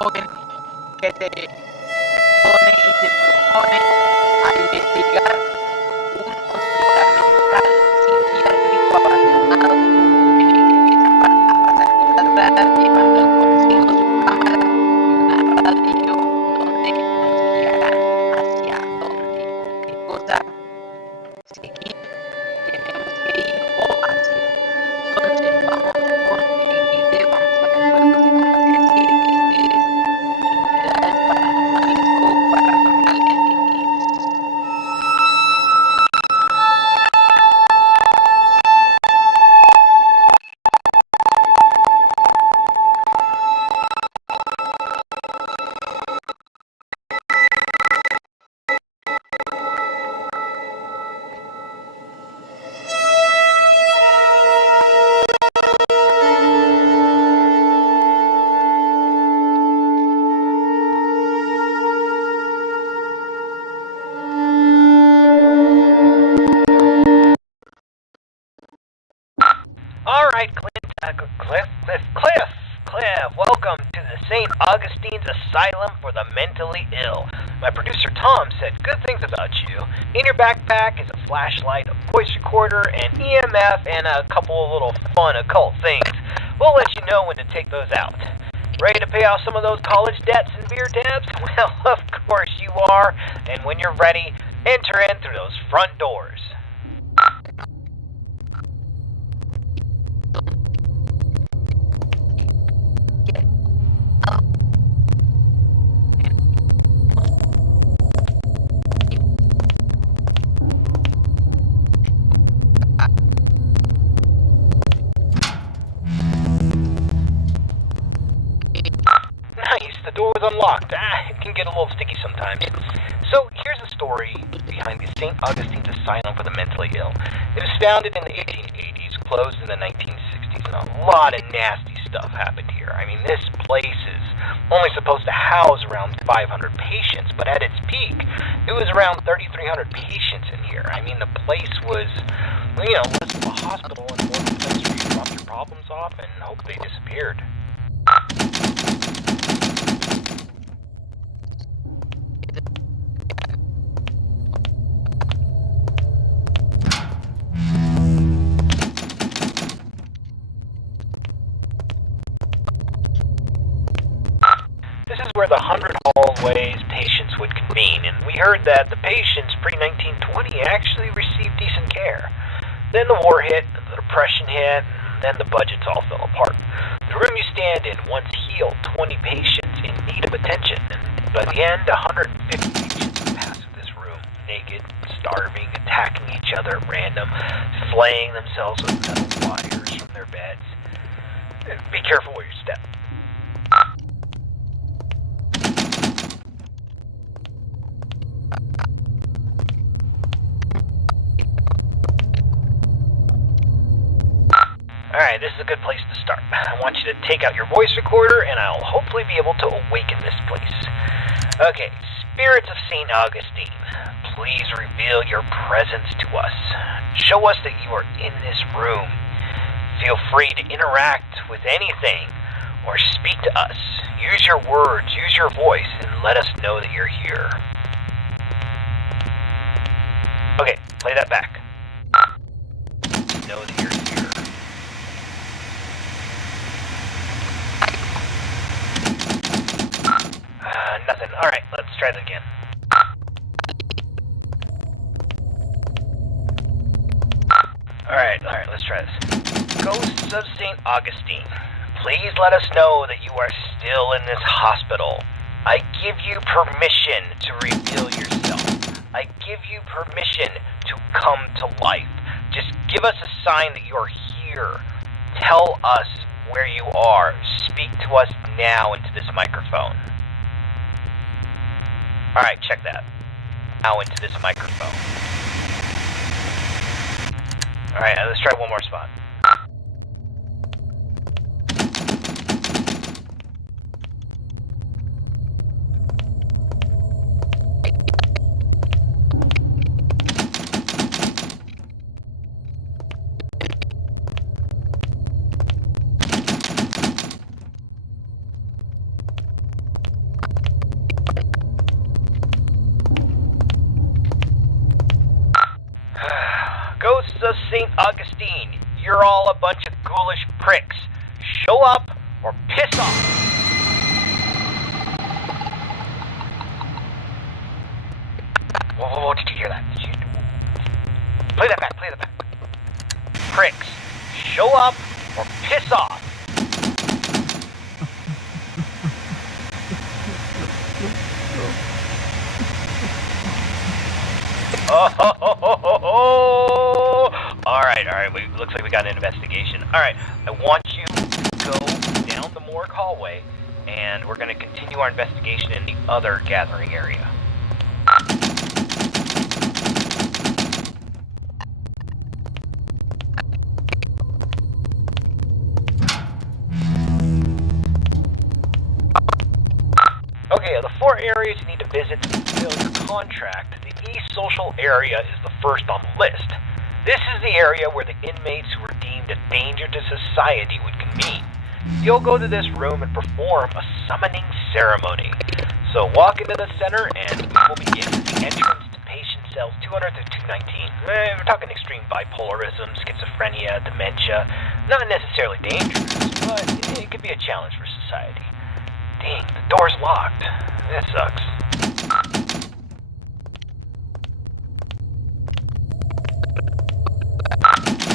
joven que se pone y se propone a investigar un hospital mental psiquiátrico abandonado en el que empiezan a pasar cosas raras, llevando consigo su cámara y una radio donde nos guiarán hacia dónde, qué cosa seguir, tenemos que ir o hacer. Entonces vamos con el video, vamos con el juego, sin más que decir, este es Entidades Paranormales o Paranormal Entities. Alright, Cliff, welcome to the St. Augustine's Asylum for the Mentally Ill. My producer Tom said good things about you. In your backpack is a flashlight, a voice recorder, an EMF, and a couple of little fun occult things. We'll let you know when to take those out. Ready to pay off some of those college debts and beer tabs? Well, of course you are, and when you're ready, enter in through those front doors. Nice, the door was unlocked. It can get a little sticky sometimes. So here's the story behind the St. Augustine's Asylum for the Mentally Ill. It was founded in the 1880s, closed in the 1960s, and a lot of nasty stuff happened here. I mean, this place is only supposed to house around 500 patients, but at its peak, it was around 3,300 patients in here. I mean, the place was, less of a hospital and more of a place where you drop your problems off and hope they disappeared. This is where the 100 hallways patients would convene, and we heard that the patients pre-1920 actually received decent care. Then the war hit, the depression hit, and then the budgets all fell apart. The room you stand in once healed 20 patients in need of attention, and by the end, 150 patients passed through this room, naked, starving, attacking each other at random, flaying themselves with metal wires from their beds. Be careful where you step. Alright, this is a good place to start. I want you to take out your voice recorder, and I'll hopefully be able to awaken this place. Okay, spirits of St. Augustine, please reveal your presence to us. Show us that you are in this room. Feel free to interact with anything, or speak to us. Use your words, use your voice, and let us know that you're here. Okay, play that back. Know that you're here. Nothing. Alright, let's try that again. Alright, let's try this. Ghosts of St. Augustine, please let us know that you are still in this hospital. I give you permission to reveal yourself. I give you permission to come to life. Just give us a sign that you're here. Tell us where you are. Speak to us now into this microphone. Alright, check that. Now into this microphone. Alright, let's try one more spot. you're all a bunch of ghoulish pricks. Show up or piss off. Whoa, did you hear that? Play that back. Pricks, show up or piss off. Alright, looks like we got an investigation. Alright, I want you to go down the morgue hallway, and we're going to continue our investigation in the other gathering area. Okay, of the 4 areas you need to visit to fulfill your contract, the East Social area is the first on the list. This is the area where the inmates who are deemed a danger to society would convene. You'll go to this room and perform a summoning ceremony. So walk into the center and we will begin at the entrance to patient cells 200 to 219. We're talking extreme bipolarism, schizophrenia, dementia. Not necessarily dangerous, but it could be a challenge for society. Dang, the door's locked. That sucks.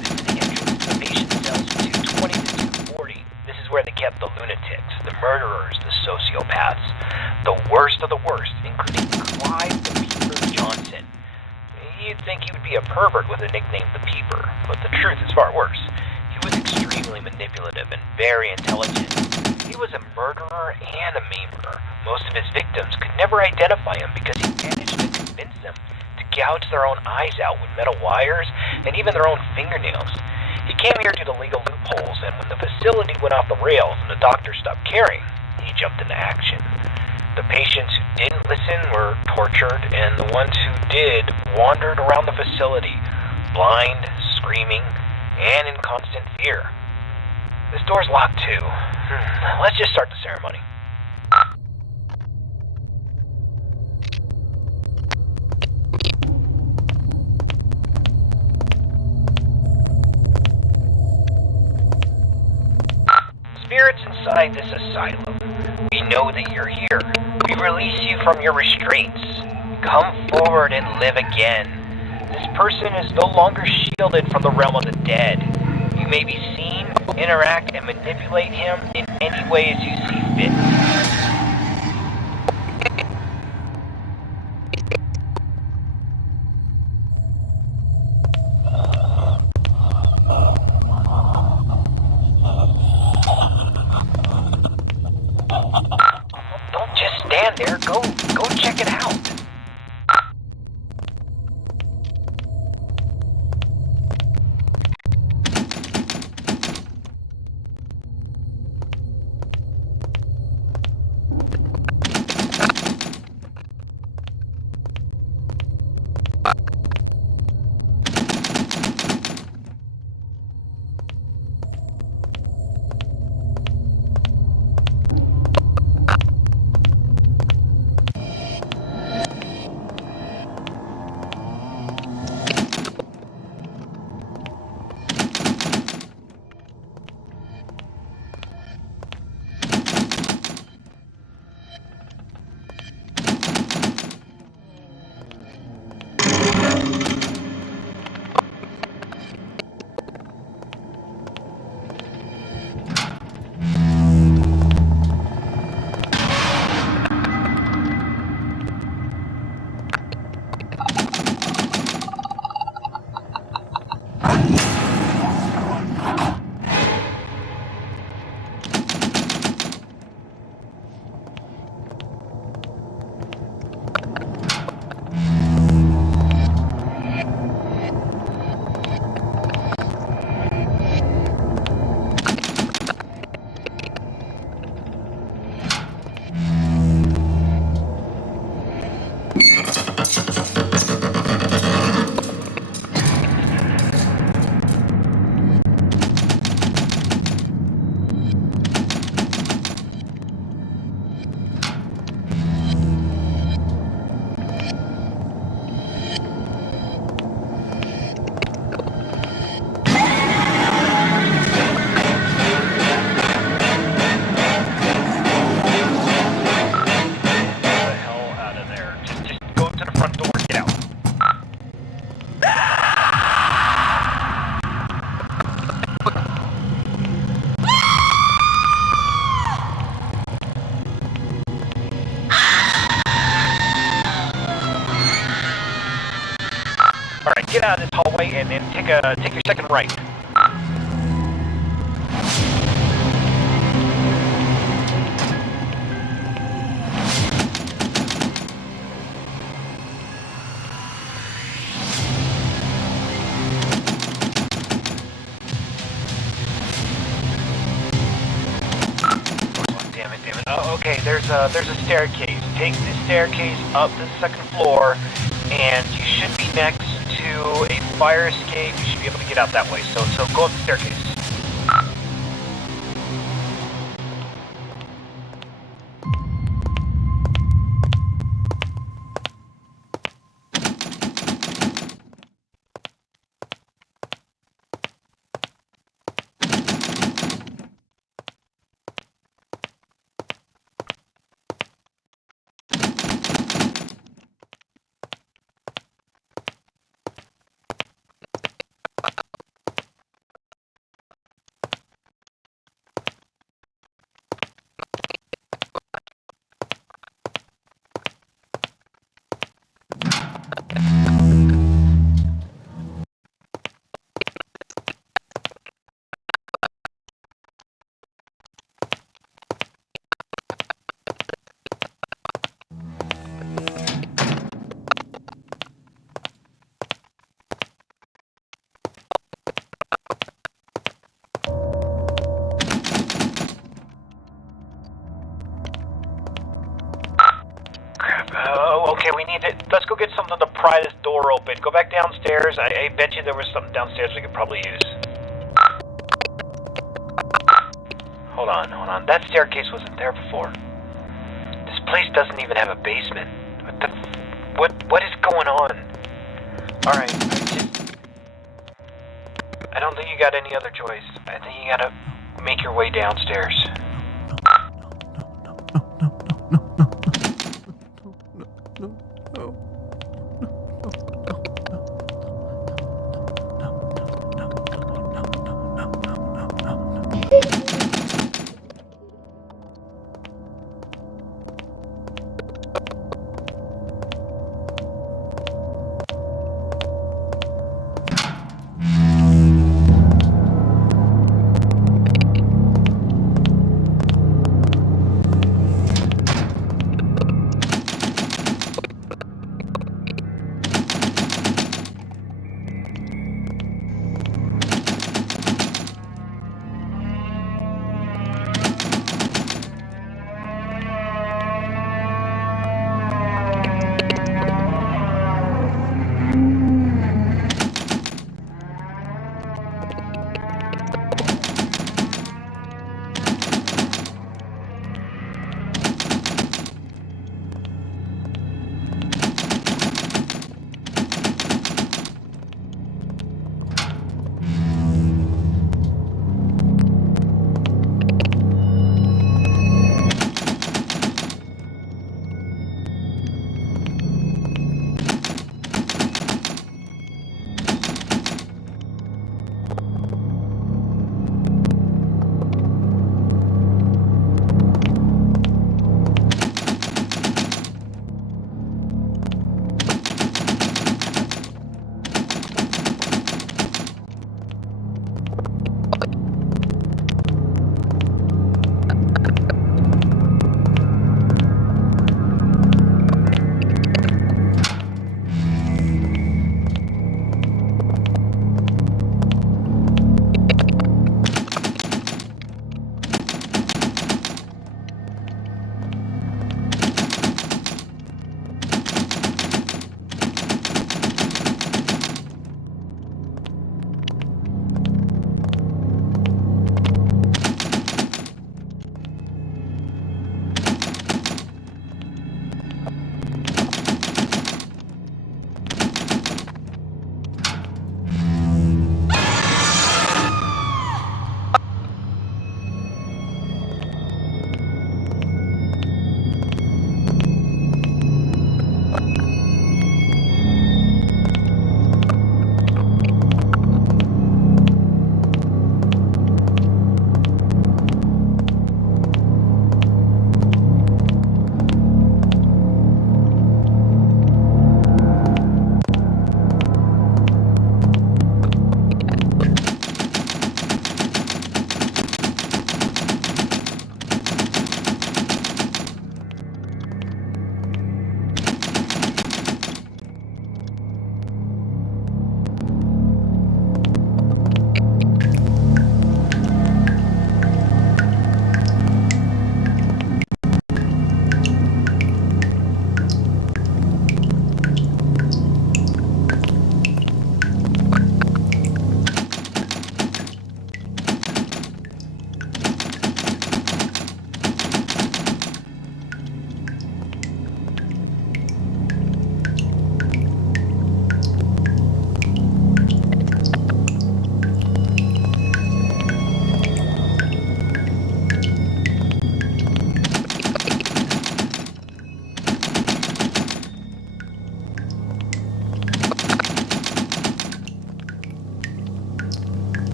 This is the entrance to the patient cells 220 to 240. This is where they kept the lunatics, the murderers, the sociopaths. The worst of the worst, including Clive the Peeper Johnson. You'd think he would be a pervert with a nickname the Peeper, but the truth is far worse. He was extremely manipulative and very intelligent. He was a murderer and a maimer. Most of his victims could never identify him because he managed to convince them to gouge their own eyes out with metal wires and even their own fingernails. He came here due to legal loopholes, and when the facility went off the rails and the doctors stopped caring, he jumped into action. The patients who didn't listen were tortured, and the ones who did wandered around the facility, blind, screaming, and in constant fear. This door's locked too. Let's just start the ceremony. Spirits inside this asylum, we know that you're here. We release you from your restraints. Come forward and live again. This person is no longer shielded from the realm of the dead. You may be seen, interact, and manipulate him in any way as you see fit. Don't just stand there. Go check it out. get out of this hallway and take your second right. Damn it. Oh, okay, there's a staircase. Take the staircase up to the second floor, and you should be next to a fire escape. You should be able to get out that way. So go up the staircase. Okay, we need to. Let's go get something to pry this door open. Go back downstairs. I bet you there was something downstairs we could probably use. Hold on. That staircase wasn't there before. This place doesn't even have a basement. What is going on? Alright, I don't think you got any other choice. I think you gotta make your way downstairs.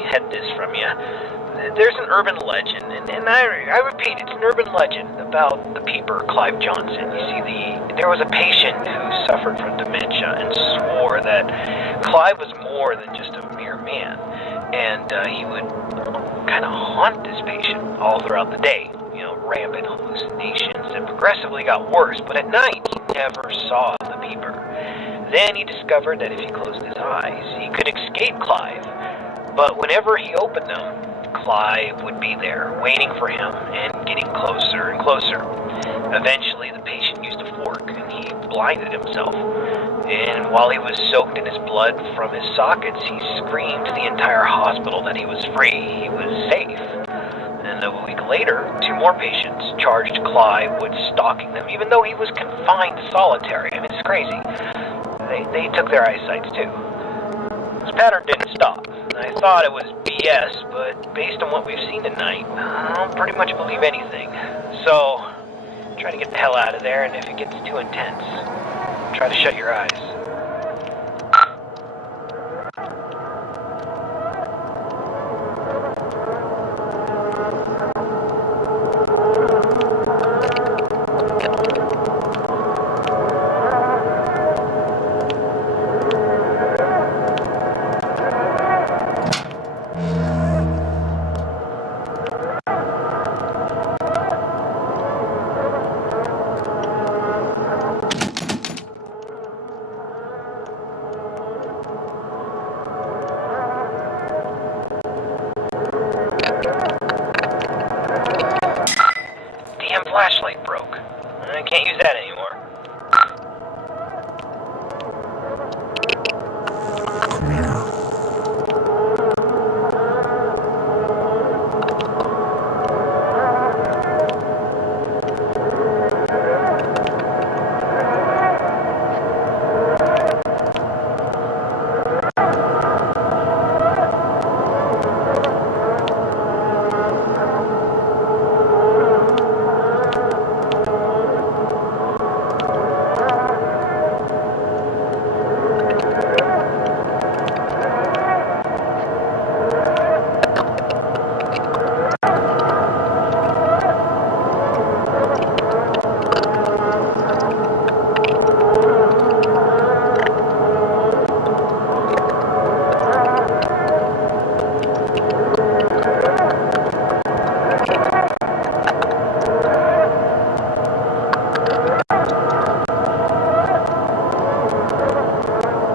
had this from you. There's an urban legend, and I repeat, it's an urban legend about the peeper, Clive Johnson. You see, there was a patient who suffered from dementia and swore that Clive was more than just a mere man, and he would kind of haunt this patient all throughout the day. You know, rampant hallucinations, and progressively got worse, but at night he never saw the peeper. Then he discovered that if he closed his eyes, he could escape Clive, but whenever he opened them, Clive would be there, waiting for him, and getting closer and closer. Eventually, the patient used a fork, and he blinded himself. And while he was soaked in his blood from his sockets, he screamed to the entire hospital that he was free, he was safe. And a week later, 2 more patients charged Clive with stalking them, even though he was confined to solitary. I mean, it's crazy. They took their eyesight, too. This pattern didn't stop. I thought it was BS, but based on what we've seen tonight, I'll pretty much believe anything. So, try to get the hell out of there, and if it gets too intense, try to shut your eyes. Flashlight broke. I can't use that anymore.